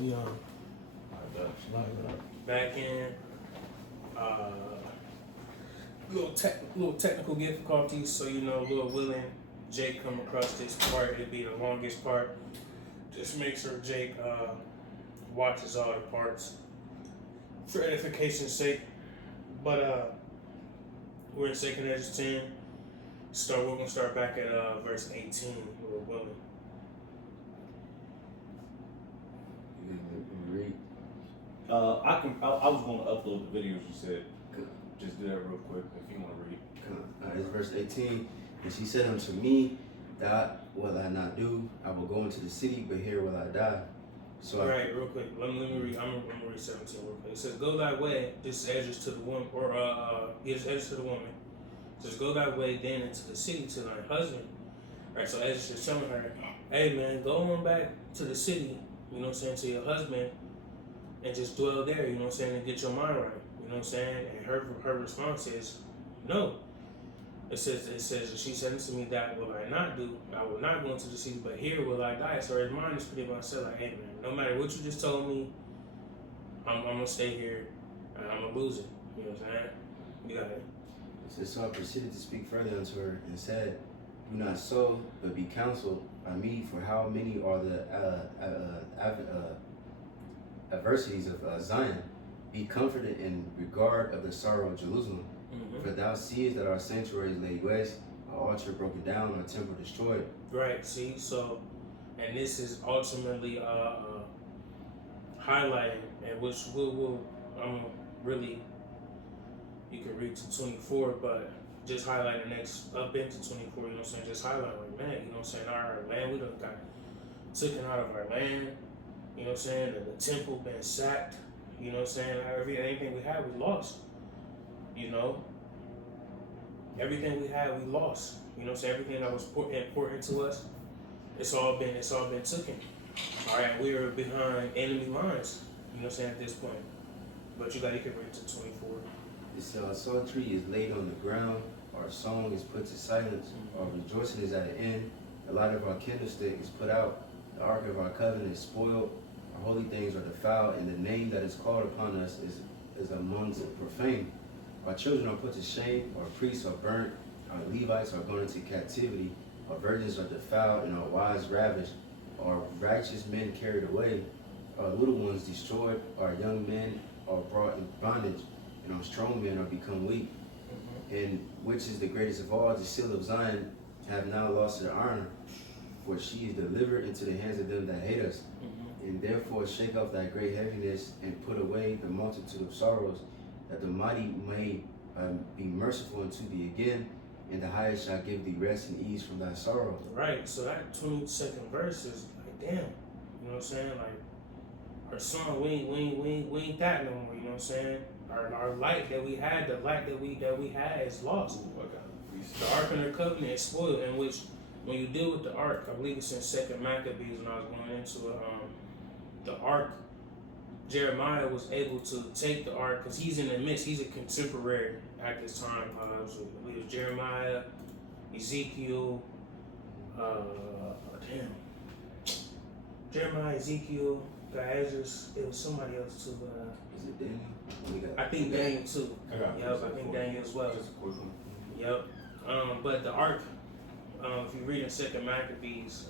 we on. Live it up. Back in. Little technical difficulties, so Lord willing, Jake come across this part. It'll be the longest part. Just make sure Jake watches all the parts for edification's sake. But we're in 2nd Ezra 10. We're gonna start back at verse 18. Lord willing. Read. I was going to upload the videos you said. Just do that real quick if you want to read. It's verse 18. And she said unto me, that will I not do. I will go into the city, but here will I die. So real quick. Let me read. I'm gonna read 17 real quick. It says, "Go thy way." This is Ezra to the woman, or it's Ezra to the woman. It says, "Go thy way then into the city to thine husband." Right. So Ezra is telling her, "Hey man, go on back to the city. You know what I'm saying, to your husband, and just dwell there. You know what I'm saying, and get your mind right. You know what I'm saying." And her response is, "No." It says she said unto me, that will I not do. I will not go into the city, but here will I die. So her mind is pretty much said like, hey man, no matter what you just told me, I'm gonna stay here and I'm gonna lose it. You know what I'm saying? You got it. It says, so I proceeded to speak further unto her and said, do not so, but be counseled by me, for how many are the adversities of Zion. Be comforted in regard of the sorrow of Jerusalem. Mm-hmm. For thou seest that our sanctuary is laid waste, our altar broken down, our temple destroyed. Right, see, so, and this is ultimately highlighting, and which we'll really, you can read to 24, but just highlight the next, up into 24, you know what I'm saying, just highlight like, man, you know what I'm saying, our land, we done got taken out of our land, you know what I'm saying, the temple been sacked, you know what I'm saying, anything we had, we lost. You know, everything we had, we lost. You know what I'm saying? Everything that was important to us, it's all been taken. All right, we are behind enemy lines. You know what I'm saying, at this point. But you can read to 24. This psaltery is laid on the ground. Our song is put to silence. Our rejoicing is at an end. The light of our candlestick is put out. The ark of our covenant is spoiled. Our holy things are defiled, and the name that is called upon us is amongst the profane. Our children are put to shame, our priests are burnt, our Levites are gone into captivity, our virgins are defiled, and our wives ravished, our righteous men carried away, our little ones destroyed, our young men are brought in bondage, and our strong men are become weak. And which is the greatest of all, the seal of Zion have now lost their honor, for she is delivered into the hands of them that hate us. And therefore shake off thy great heaviness, and put away the multitude of sorrows, that the mighty may be merciful unto thee again, and the highest shall give thee rest and ease from thy sorrow. Right, so that 22nd verse is like, damn, you know what I'm saying? Like, our song, we ain't that no more, you know what I'm saying? Our light that we had, the light that we had is lost. The Ark and the Covenant is spoiled, in which, when you deal with the Ark, I believe it's in 2nd Maccabees when I was going into it, the Ark, Jeremiah was able to take the ark because he's in the midst. He's a contemporary at this time. It was Jeremiah, Ezekiel, Jeremiah, Ezekiel, Ezra. It was somebody else too. Is it Daniel? I think Daniel too. Yep, I think Daniel as well. Yep. But the ark, if you read in 2nd Maccabees,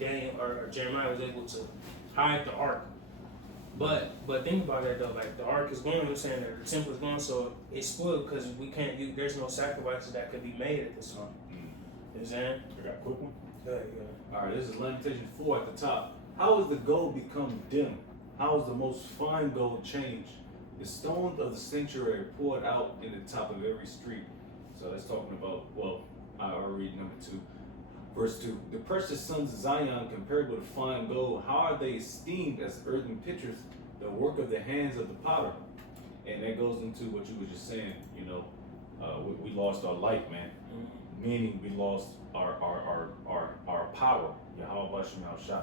Daniel or Jeremiah was able to hide the ark. But think about that though, like the ark is going, you know what I'm saying, that the temple is going, so it's spoiled because we can't there's no sacrifices that could be made at this time. You know what I'm saying? I got a quick one. Yeah. Alright, this is Lamentation 4 at the top. How has the gold become dim? How is the most fine gold changed? The stones of the sanctuary poured out in the top of every street. So that's talking about, I'll read number 2. Verse 2, the precious sons of Zion compared with fine gold, how are they esteemed as earthen pitchers, the work of the hands of the potter? And that goes into what you were just saying, we lost our light, man. Meaning we lost our power. Yahweh Bashem Al Shah.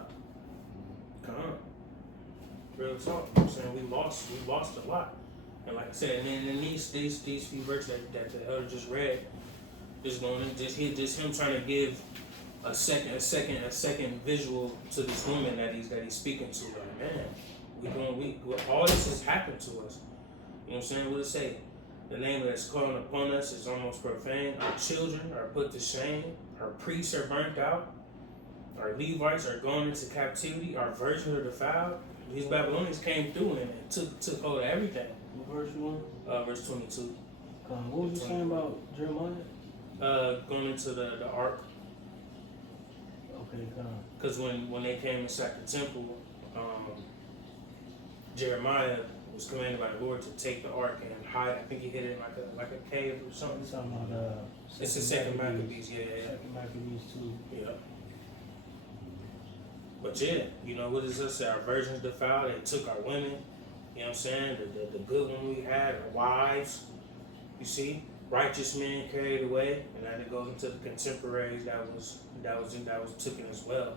Come on. Real talk. You know what I'm saying? We lost a lot. And like I said, and then these few verses that the elder just read, just him trying to give a second visual to this woman that he's speaking to. Like, man, all this has happened to us. You know what I'm saying? What it say? The name that's calling upon us is almost profane. Our children are put to shame. Our priests are burnt out. Our Levites are gone into captivity. Our virgins are defiled. These Babylonians came through and took hold of everything. What verse you on? Verse 22. What was you saying about Jeremiah? Going into the ark. Okay, Because when they came and sacked the temple, Jeremiah was commanded by the Lord to take the ark and hide. I think he hid it in like a cave or something. I'm talking about It's the second Maccabees, yeah. Second Maccabees 2. Yeah. But yeah, you know, what does it say? Our virgins defiled, they took our women, you know what I'm saying? The good one we had, our wives, you see? Righteous men carried away, and then it goes into the contemporaries that was taken as well.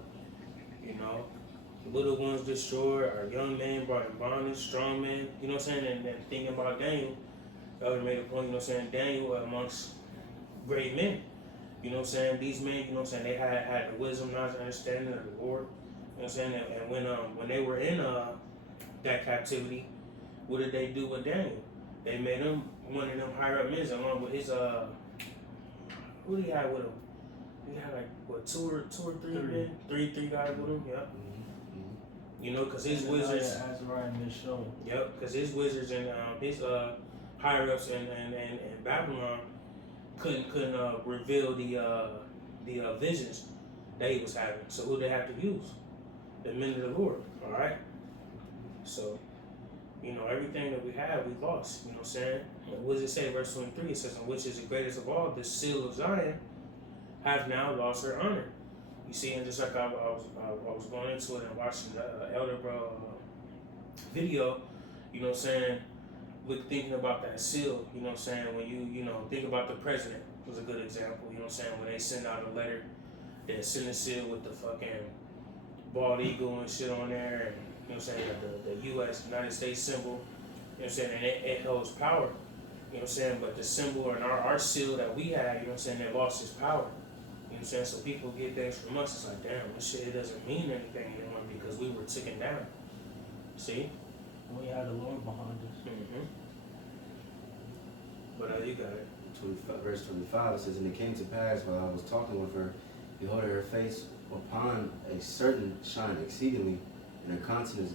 You know, the little ones destroyed, our young men brought in bondage, strong men, you know what I'm saying? And then thinking about Daniel, the other made a point, you know what I'm saying? Daniel amongst great men, you know what I'm saying? These men, you know what I'm saying? They had the wisdom, knowledge, understanding of the Lord, you know what I'm saying? And when they were in that captivity, what did they do with Daniel? They made him one of them higher up men along with his who he had with him? He had like what two or three men, three guys with him. Yep. You know, because his wizards. Azariah and Mishael. Yep, because his wizards and his higher ups in Babylon couldn't reveal the visions that he was having. So who they have to use? The men of the Lord. All right. So, you know, everything that we had, we lost. You know what I'm saying? What does it say? Verse 23, it says, "And which is the greatest of all, the seal of Zion, have now lost her honor." You see, and just like I was going into it and watching the Elder Bro video, you know what I'm saying? With thinking about that seal, you know what I'm saying? When you know, think about the president was a good example, you know what I'm saying? When they send out a letter, they send a seal with the fucking bald eagle and shit on there, and you know what I'm saying, the U.S. United States symbol, you know what I'm saying, and it holds power, you know what I'm saying, but the symbol and our seal that we had, you know what I'm saying, it lost its power, you know what I'm saying, so people get things from us, it's like, damn, this shit, it doesn't mean anything anymore because we were taken down, see? We had the Lord behind us. Mm-hmm. But you got it. 25, verse 25, it says, "And it came to pass while I was talking with her, behold, her face upon a certain shine exceedingly, and her countenance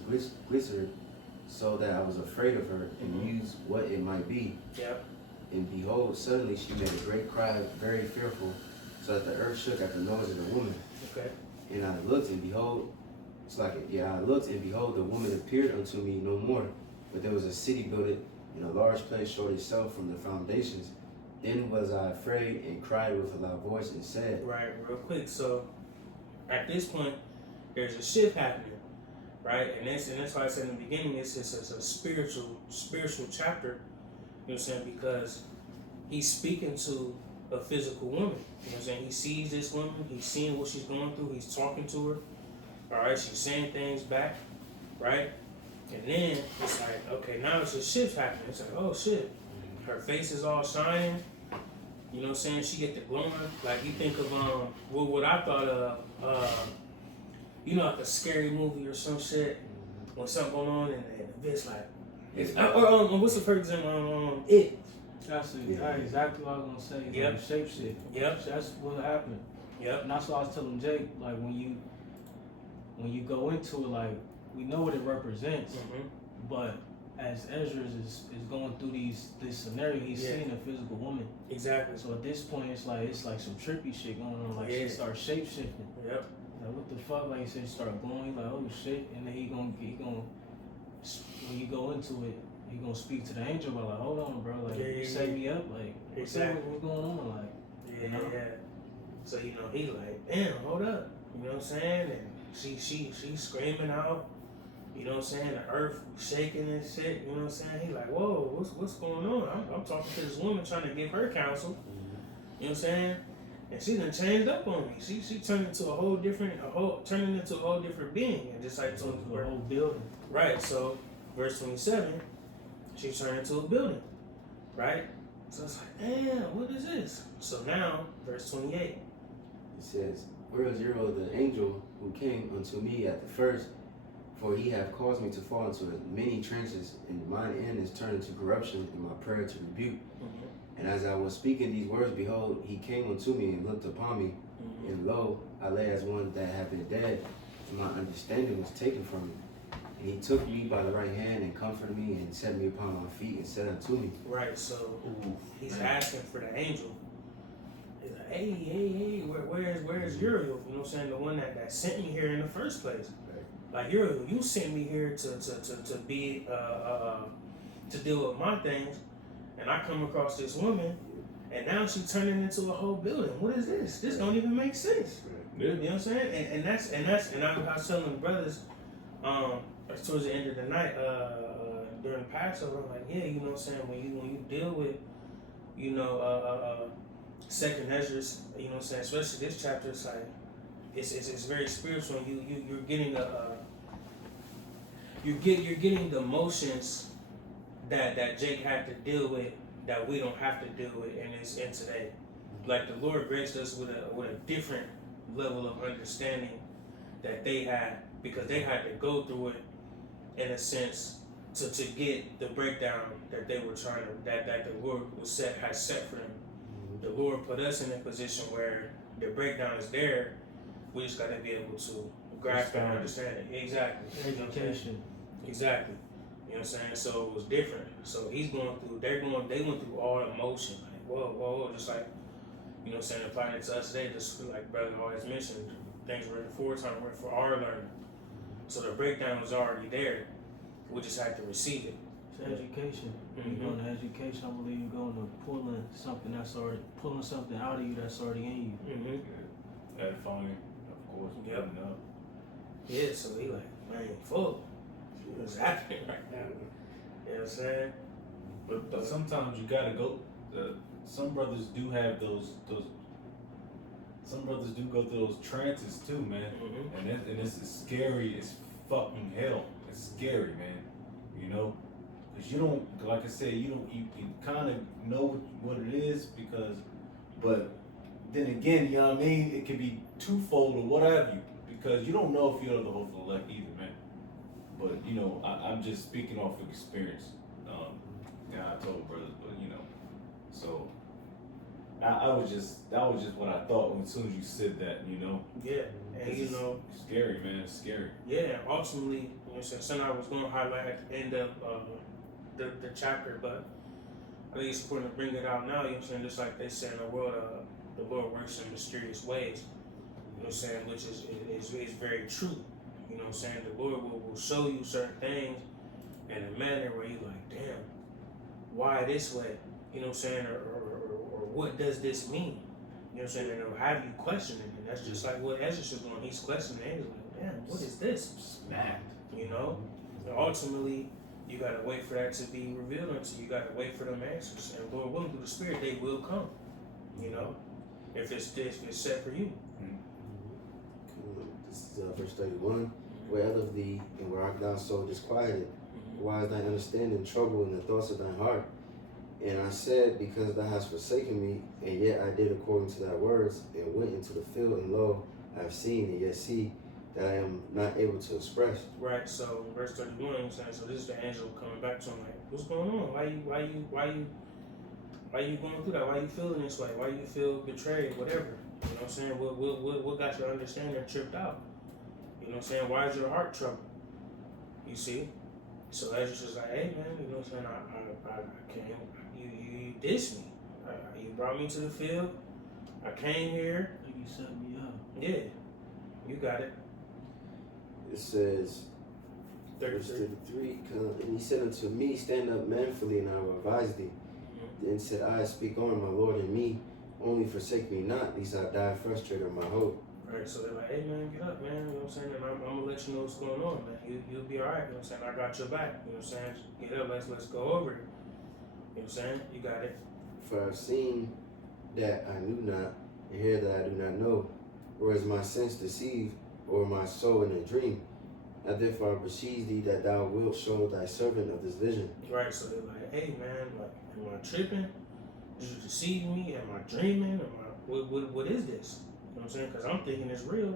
glistered, so that I was afraid of her, and mused what it might be. Yep. And behold, suddenly she made a great cry, very fearful, so that the earth shook at the noise of the woman. Okay. And I looked, and behold, I looked, and behold, the woman appeared unto me no more. But there was a city builded, and a large place showed itself from the foundations. Then was I afraid, and cried with a loud voice, and said," Right, real quick. So, at this point, there's a shift happening, right? And that's why I said in the beginning, it's a spiritual chapter. You know what I'm saying? Because he's speaking to a physical woman. You know what I'm saying? He sees this woman. He's seeing what she's going through. He's talking to her. All right, she's saying things back, right? And then it's like, okay, now it's a shift happening. It's like, oh shit, her face is all shining. You know what I'm saying? She get the glowing. Like you think of what I thought of, you know, like a scary movie or some shit when something going on and it's like, what's the first example? It. That's exactly what I was gonna say. Yep. Like shape shit. Yep. That's what happened. Yep. And that's what I was telling Jake. Like when you go into it, like we know what it represents, but as Ezra is going through this scenario, he's seeing a physical woman. Exactly. So at this point, it's like some trippy shit going on. Like she starts shape shifting. Yep. Like what the fuck? Like he said, start glowing. Like oh shit, and then he gonna when you go into it, he gonna speak to the angel about like hold on, bro, like set me up, like what's going on, like yeah. So you know he like damn, hold up, you know what I'm saying? And she's screaming out. You know what I'm saying? The earth shaking and shit. You know what I'm saying? He like, whoa, what's going on? I'm talking to this woman trying to give her counsel. You know what I'm saying? And she done changed up on me. She turned into a whole different being. And just like to a whole building. Right. So verse 27, she turned into a building. Right. So it's like, damn, what is this? So now, verse 28. It says, "Where is Zero, the angel who came unto me at the first? For he hath caused me to fall into many trenches, and mine end is turned into corruption, and my prayer to rebuke. And as I was speaking these words, behold, he came unto me and looked upon me, and lo, I lay as one that had been dead, and my understanding was taken from me. And he took me by the right hand and comforted me and set me upon my feet and said unto me. Right, so he's asking for the angel. He's like, hey, where's Uriel? You know what I'm saying? The one that sent me here in the first place. Like, Uriel, you sent me here to be to deal with my things, and I come across this woman, and now she's turning into a whole building. What is this? This don't even make sense. You know what I'm saying? And I was telling the brothers, towards the end of the night, during Passover, I'm like, yeah, you know what I'm saying? When you deal with, you know, second measures, you know what I'm saying? Especially this chapter, it's like it's very spiritual. You're getting you're getting the emotions that Jake had to deal with that we don't have to deal with in today. Like the Lord graced us with a different level of understanding that they had, because they had to go through it in a sense to get the breakdown that they were trying to that the Lord had set for them. The Lord put us in a position where the breakdown is there. We just got to be able to grasp and understand it. Exactly. Education. Exactly. You know what I'm saying? So it was different. So they went through all emotion. Like, whoa, just like, you know what I'm saying, applying it to us today, just like Brother always mentioned, things were written for time, were for our learning. So the breakdown was already there. We just had to receive it. It's education. When you go into education, I believe you're going to pulling something out of you that's already in you. Edifying, of course. Yep. Yeah, so he like, man, full. What's happening right now? You know what I'm saying? But sometimes you gotta go. Some brothers do have those. Some brothers do go through those trances too, man. And it's scary as fucking hell. It's scary, man. You know, because you don't, like I said, you kind of know what it is but then again, you know what I mean? It could be twofold or what have you, because you don't know if you're the hopeful elect either, man. But you know, I'm just speaking off of experience. I told brothers, but you know, so that was just what I thought as soon as you said that, you know. Yeah, and you know, it's scary, man. It's scary. Yeah, ultimately, you know what I'm saying, something I was going to highlight at the end of the chapter, but I think it's important to bring it out now. You know what I'm saying, just like they say in the world, the Lord works in mysterious ways. You know what I'm saying, which is very true. You know what I'm saying, the Lord will show you certain things in a manner where you're like, damn, why this way? You know what I'm saying, or what does this mean? You know what I'm saying, and it'll have you questioning, and that's just like what Ezra is doing. He's questioning it. He's like, damn, what is this? Smacked. You know, and ultimately, you gotta wait for that to be revealed unto you. You gotta wait for them answers, and Lord willing, through the Spirit, they will come. You know, if it's set for you. This is verse 31. Where out of thee, and where art thou so disquieted? Why is thine understanding troubled in the thoughts of thine heart? And I said, because thou hast forsaken me, and yet I did according to thy words, and went into the field, and lo, I have seen, and yet see that I am not able to express. Right. So verse 31, you know what I'm saying, so this is the angel coming back to him like, what's going on? Why you going through that? Why you feeling this way? Why you feel betrayed? Whatever. You know what I'm saying? What got your understanding tripped out? You know what I'm saying? Why is your heart troubled? You see? So Ezra's just like, hey man, you know what I'm saying? I came, you dissed me. You brought me to the field. I came here. You set me up. Yeah. You got it. It says, verse 33, and he said unto me, stand up manfully, and I will advise thee. Then said I, speak on, my Lord, and me, only forsake me not, lest I die frustrated of my hope. Right, so they're like, hey man, get up, man, you know what I'm saying? And I'm gonna let you know what's going on, man. You'll be alright, you know what I'm saying? I got your back, you know what I'm saying? Get up, let's go over it. You know what I'm saying? You got it. For I've seen that I knew not, and hear that I do not know. Or is my sense deceived, or my soul in a dream? Now therefore I beseech thee that thou wilt show thy servant of this vision. Right, so they're like, hey man, like, am I tripping? Did you deceive me? Am I dreaming? What is this? You know what I'm saying? Because I'm thinking it's real.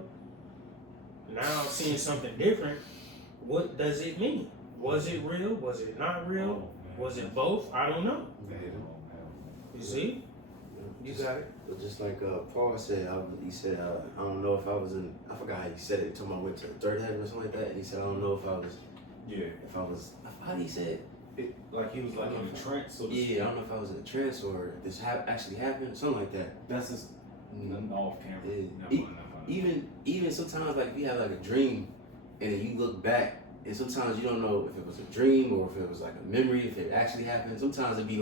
Now I'm seeing something different. what does it mean? Was it real? Was it not real? Was it both? I don't know. You see? You got it. But just like Paul said, he said, I don't know if I was in, I forgot how he said it, until I went to the third heaven or something like that. And he said, I don't know if I was, how did he say it? Like he was like in a trance. So Yeah, I don't know if I was in a trance or this actually happened, something like that. That's just nothing off camera. Yeah. Never mind. Even sometimes, like if you have like a dream and then you look back, and sometimes you don't know if it was a dream or if it was like a memory, if it actually happened. Sometimes it'd be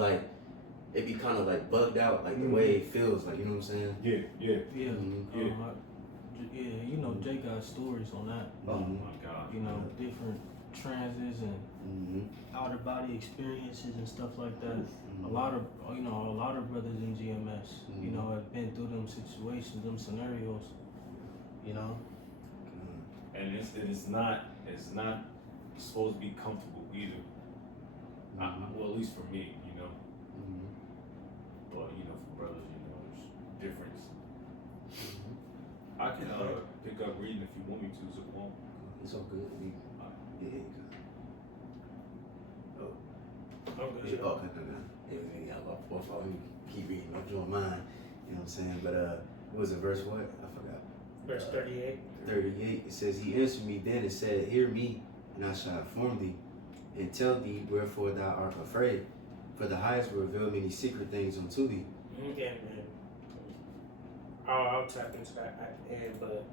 kind of like bugged out, like the way it feels, like, you know what I'm saying? Yeah. Yeah. Yeah. Yeah, you know, Jay got stories on that. Oh my God. You know, different transes and outer body experiences and stuff like that. A lot of brothers in GMS, you know, have been through them situations, them scenarios. You know. And it's not supposed to be comfortable either. Well, at least for me, you know. But you know, for brothers, you know, there's difference. I can pick up reading if you want me to, so it won't. It's all good. Okay. Okay. Yeah, I'll keep reading. I'm doing mine. You know what I'm saying? But it was a verse what? I forgot. Verse 38. 38. It says, He answered me then and said, Hear me, and I shall inform thee, and tell thee wherefore thou art afraid. For the highest will reveal many secret things unto thee. Yeah, man. I'll tap into that at the end, but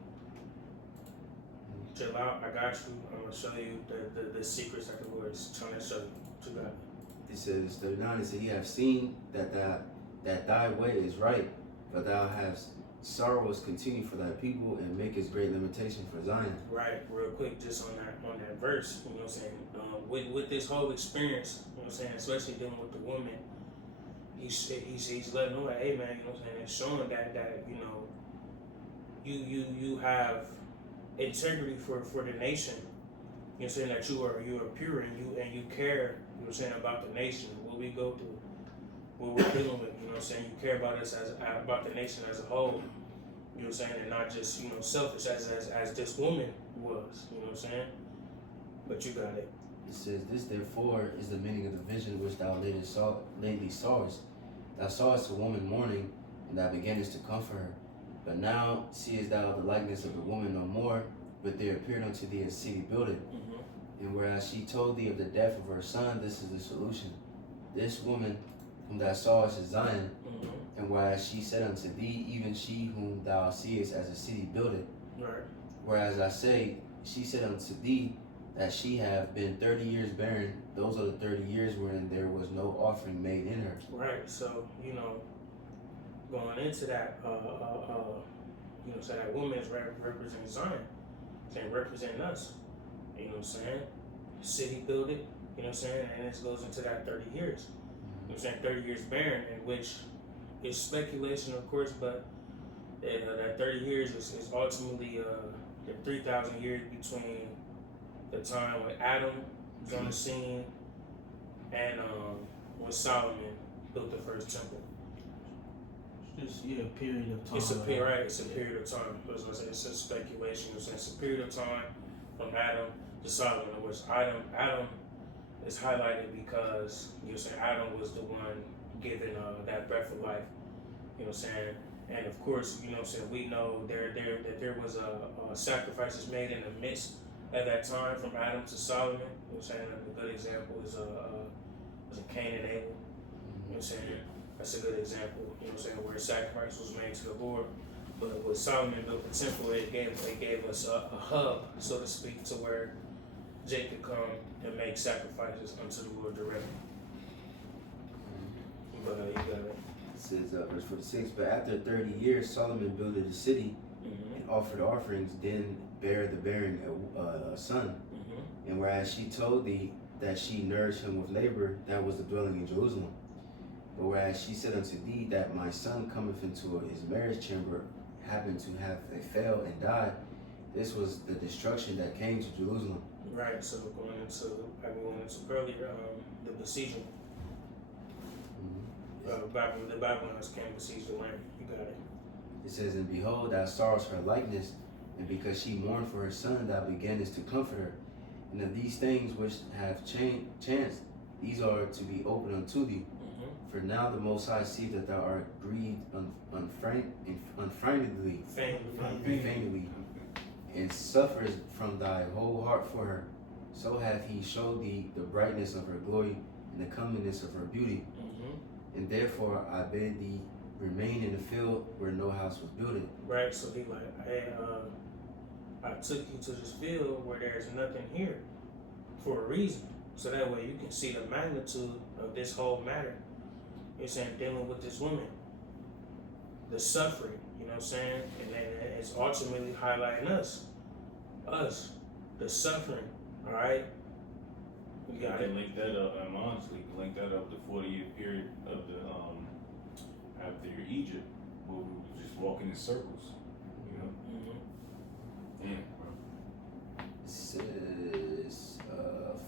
chill out. I got you. I'm gonna show you the secrets that the Lord is trying to show you. To God. It says 39. It says, Ye have seen that thy way is right, for thou hast sorrows continue for thy people, and makest great lamentation for Zion. Right, real quick, just on that verse, you know what I'm saying? With this whole experience, you know what I'm saying, especially dealing with the woman, he's letting know, like, hey man, you know what I'm saying, it's showing that you know, you have integrity for the nation. You know what I'm saying, that you are pure and you care, you know what I'm saying, about the nation, what we go through, what we're dealing with, you know what I'm saying, you care about us about the nation as a whole, you know what I'm saying, and not just, you know, selfish as this woman was, you know what I'm saying, but you got it. It says, This therefore is the meaning of the vision which thou lately sawest. Thou sawest a woman mourning, and thou beginnest to comfort her. But now seest thou the likeness of the woman no more, but there appeared unto thee a city builded. And whereas she told thee of the death of her son, this is the solution. This woman whom thou sawest is Zion, and whereas she said unto thee, even she whom thou seest as a city builded. Right. Whereas I say, she said unto thee that she have been 30 years barren. Those are the 30 years wherein there was no offering made in her. Right. So, you know, going into that, you know, so that woman is representing Zion, saying representing us. You know what I'm saying? City building, you know what I'm saying? And this goes into that 30 years. You know what I'm saying? 30 years barren, in which is speculation, of course, but that 30 years is ultimately the 3,000 years between the time when Adam was on the scene and when Solomon built the first temple. Just a period of time. It's a period, right? It's a period of time. It's a speculation. It's a period of time from Adam to Solomon, in which Adam is highlighted because you know, saying Adam was the one given that breath of life. You know what I'm saying? And of course, you know what I'm saying, we know that there was sacrifices made in the midst at that time from Adam to Solomon. You know what I'm saying? A good example is Cain and Abel. You know what I'm saying? That's a good example, you know what I'm saying, where sacrifice was made to the Lord. But when Solomon built the temple, it gave us a hub, so to speak, to where Jake could come and make sacrifices unto the Lord directly. But you got it. It says, verse 46, But after 30 years Solomon builded a city and offered offerings, then bare the barren a son. And whereas she told thee that she nourished him with labor, that was the dwelling in Jerusalem. But whereas she said unto thee that my son cometh into his marriage chamber, happened to have a fail and died, this was the destruction that came to Jerusalem. Right, so going into earlier, the besieging. The Babylonians came to besiege the land. You got it. It says, And behold, thou sawest her likeness, and because she mourned for her son, thou beginnest to comfort her. And of these things which have chanced, these are to be opened unto thee. For now the Most High see that thou art grieved unfeignedly, and suffers from thy whole heart for her. So hath he showed thee the brightness of her glory and the comeliness of her beauty. And therefore I bid thee remain in the field where no house was builded. Right, so he like, hey, I took you to this field where there's nothing here for a reason. So that way you can see the magnitude of this whole matter. You know what I'm saying? Dealing with this woman. The suffering, you know what I'm saying? And then it's ultimately highlighting us. Us. The suffering. Alright? You got it. Link that up, and honestly, link that up the 40-year period of the after your Egypt, where we were just walking in circles, you know. Yeah, bro. It says,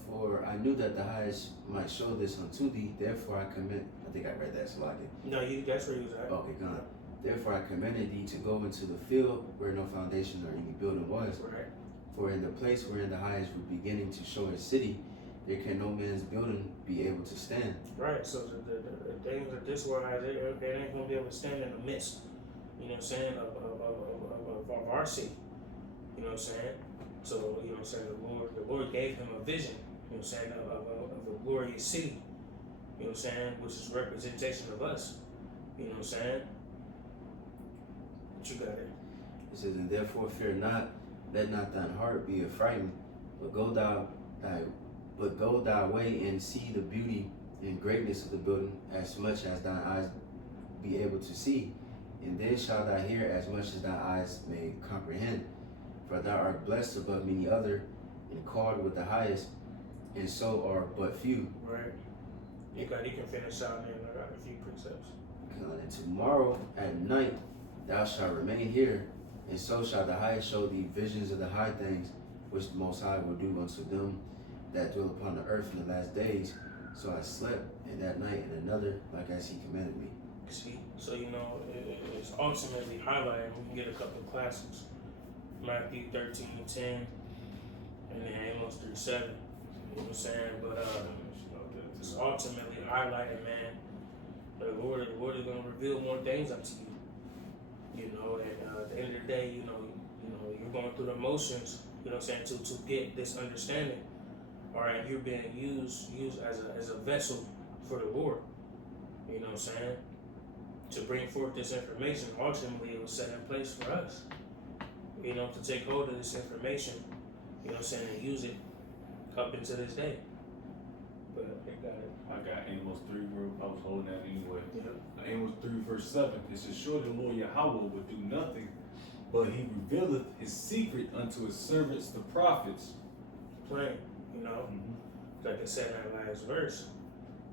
for I knew that the highest might show this unto thee, therefore I commit. I think I read that, so I did. No, that's where he was at. Okay, gone. Therefore I commanded thee to go into the field where no foundation or any building was. Right. For in the place wherein the highest were beginning to show his city, there can no man's building be able to stand. Right, so the things that this world has, they ain't gonna be able to stand in the midst, you know what I'm saying, of our city. You know what I'm saying? So, you know what I'm saying, the Lord gave him a vision, you know what I'm saying, of a glorious city. You know what I'm saying? Which is representation of us. You know what I'm saying? But you got it. It says, and therefore fear not, let not thine heart be affrighted, but go thy way and see the beauty and greatness of the building as much as thine eyes be able to see, and then shalt thou hear as much as thy eyes may comprehend. For thou art blessed above many other, and called with the highest, and so are but few. Right. You can finish out, and I got a few precepts. And tomorrow at night thou shalt remain here, and so shall the highest show thee visions of the high things which the Most High will do unto them that dwell upon the earth in the last days. So I slept, and that night and another, like as he commanded me. See, so you know, it's ultimately highlighting. We can get a couple of classics. Matthew 13:10, and then Amos 3:7. You know what I'm saying? But it's ultimately highlighting, man. The Lord is gonna reveal more things unto you. You know, and at the end of the day, you know, you're going through the motions. You know what I'm saying, to get this understanding. All right, you're being used as a vessel for the Lord. You know what I'm saying? To bring forth this information, ultimately it was set in place for us. You know, to take hold of this information, you know what I'm saying, and use it up into this day. But they got it. I got Amos 3, bro. I was holding that anyway. Yeah. Amos 3, verse 7. It says, surely the Lord Yahweh would do nothing, but he revealeth his secret unto his servants, the prophets. Plain, you know. Like I said in that last verse,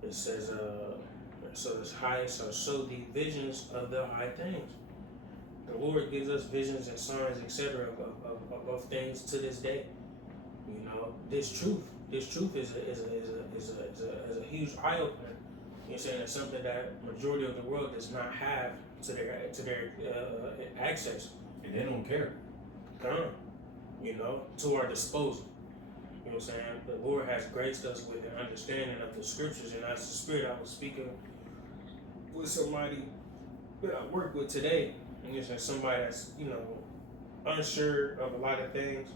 it says, so this highest shall show thee visions of the high things. The Lord gives us visions and signs, etc., of things to this day. You know, this truth is a huge eye opener. You know what I'm saying? It's something that majority of the world does not have to their access. And they don't care. You know, to our disposal. You know what I'm saying? The Lord has graced us with an understanding of the scriptures, and as the Spirit, I was speaking with somebody that I work with today, and you know, somebody that's, you know, unsure of a lot of things.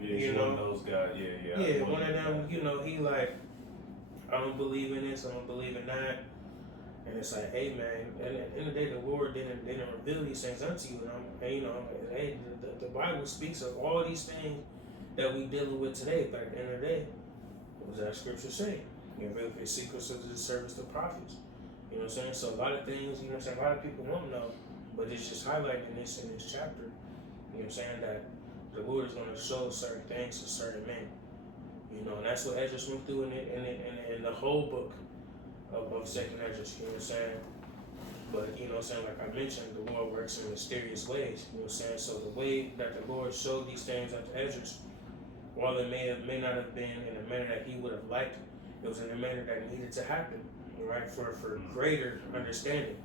Yeah, you one know, of those guys. Yeah. Yeah, one of them. You know, he like, I don't believe in this. I don't believe in that. And it's like, hey man, and at the end of the day, the Lord didn't reveal these things unto you. And you know, hey, the Bible speaks of all these things that we dealing with today. But at the end of the day, what does that scripture say? You reveal his secrets of the service to prophets. You know what I'm saying? So a lot of things, you know what I'm saying, a lot of people won't know, but it's just highlighting this in this chapter. You know what I'm saying? That the Lord is going to show certain things to certain men. You know, and that's what Esdras went through in the whole book of Second Esdras, you know what I'm saying? But, you know what I'm saying, like I mentioned, the Lord works in mysterious ways, you know what I'm saying? So the way that the Lord showed these things unto Esdras, while it may not have been in a manner that he would have liked, it was in a manner that needed to happen, right? For greater understanding.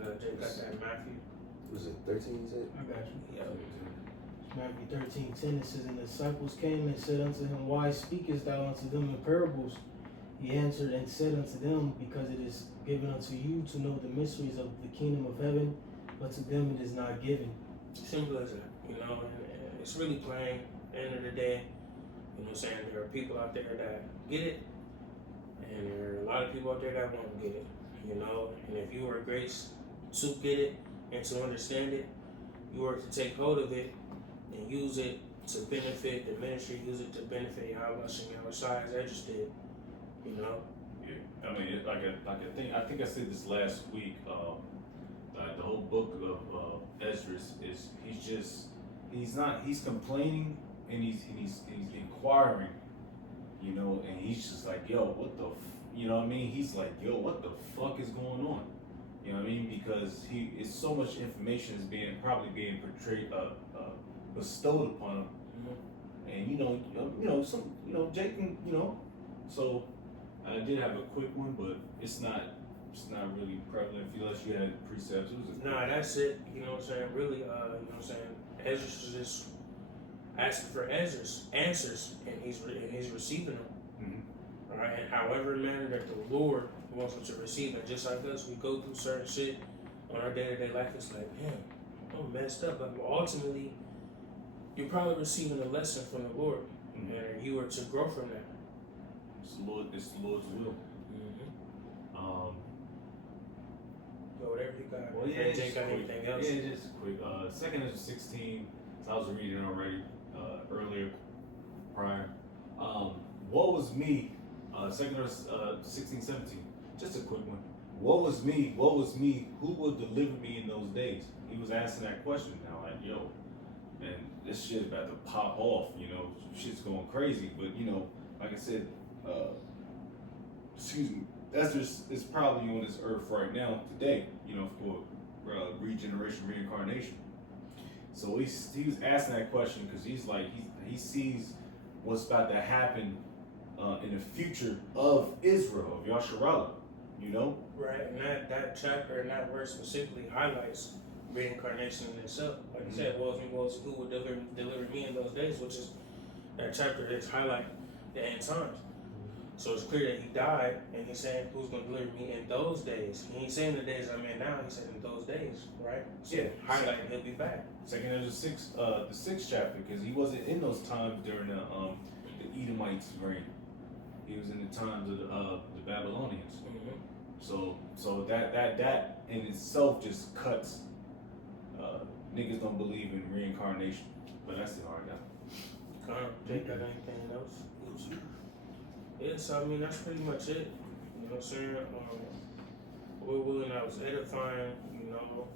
Got that Matthew? Was it 13 you said? I got you. Yeah. Matthew 13:10, it says, and the disciples came and said unto him, why speakest thou unto them in parables? He answered and said unto them, because it is given unto you to know the mysteries of the kingdom of heaven, but to them it is not given. Simple as that, you know, and it's really plain. At the end of the day, you know what I'm saying? There are people out there that get it, and there are a lot of people out there that won't get it, you know. And if you are graced to get it and to understand it, you are to take hold of it and use it to benefit the ministry, use it to benefit Yahweh Shem Yahushua as Edris did, you know. Yeah, I mean, I think I said this last week. The whole book of Esdras is he's complaining and he's inquiring, you know, and he's just like, yo, what the, you know what I mean? He's like, yo, what the fuck is going on? You know what I mean? Because it's so much information is probably being portrayed, bestowed upon him, and Jake can, you know, so I did have a quick one, but it's not really prevalent unless you had precepts. Nah, that's it. You know what I'm saying? Really, you know what I'm saying? Esdras is just asking for Esdras answers, and he's receiving them. Mm-hmm. All right, and however manner that the Lord wants him to receive it, just like us, we go through certain shit on our day-to-day life. It's like, damn, I'm messed up, but ultimately, you're probably receiving a lesson from the Lord, Mm-hmm. and you are to grow from that. It's the Lord's will. Go whatever you got. Well, yeah, Jake got anything else? Yeah, just quick. 2nd Ezra 16. So I was reading it already earlier, prior. What was me? 2nd Ezra 16, 17. Just a quick one. What was me? Who will deliver me in those days? He was asking that question now, like, yo, and this shit about to pop off. You know, shit's going crazy. But you know, like I said, excuse me. Ezra is probably on this earth right now, today, you know, for regeneration, reincarnation. So he was asking that question because he's like, he sees what's about to happen in the future of Israel, of Yasharallah, you know? Right, and that chapter and that verse specifically highlights reincarnation in itself. Like I said, woe is me, who will deliver me in those days, which is that chapter that's highlighting the end times. So it's clear that he died, and he's saying, who's going to deliver me in those days? He ain't saying the days I'm in now, he said in those days, right? So Yeah. highlighting he'll be back. 2nd Ezra 6, the 6th chapter, because he wasn't in those times during the Edomites' reign. He was in the times of the Babylonians. Mm-hmm. So that in itself just cuts. Niggas don't believe in reincarnation, but that's the hard guy. Jake got anything else? Yeah, so I mean, that's pretty much it. You know what I'm saying? We're willing, I was edifying, you know,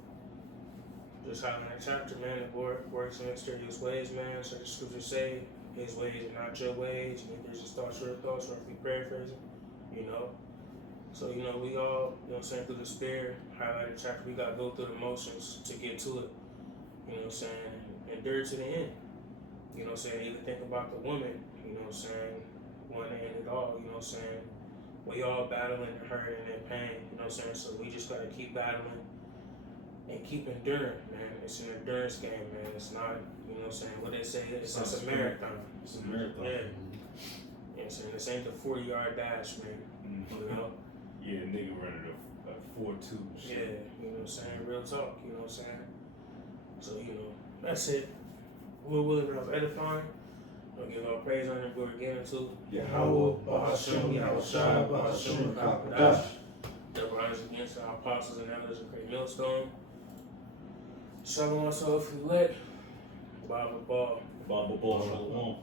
just having that chapter, man. The Lord works in mysterious ways, man. So the scriptures say, his ways are not your ways. And if there's his thoughts, your thoughts, or if we paraphrase it, you know. So, you know, we all, you know what I'm saying, through the spirit, highlighted chapter, we got to go through the motions to get to it. You know what I'm saying? Endure to the end. You know what I'm saying? Even think about the woman, you know what I'm saying? One to end it all, you know what I'm saying? We all battling and hurt and in pain, you know what I'm saying? So we just gotta keep battling and keep enduring, man. It's an endurance game, man. It's not, you know what I'm saying? What they say, it's a marathon. It's a marathon. Yeah. You know what I'm saying? This ain't the 40-yard dash, man. You know? Yeah, nigga running a 4.2. Yeah, you know what I'm saying? Real talk, you know what I'm saying? So, you know, that's it. We're willing to edifying. I'll give all praise, honor, and glory again to Yahweh, Bahashem, Yahushua, Bahashem, Rakapadash. Double honors against our apostles and elders of Great Millstone. Shalom, so if you let, Bible Ball. Bible Ball, Shalom.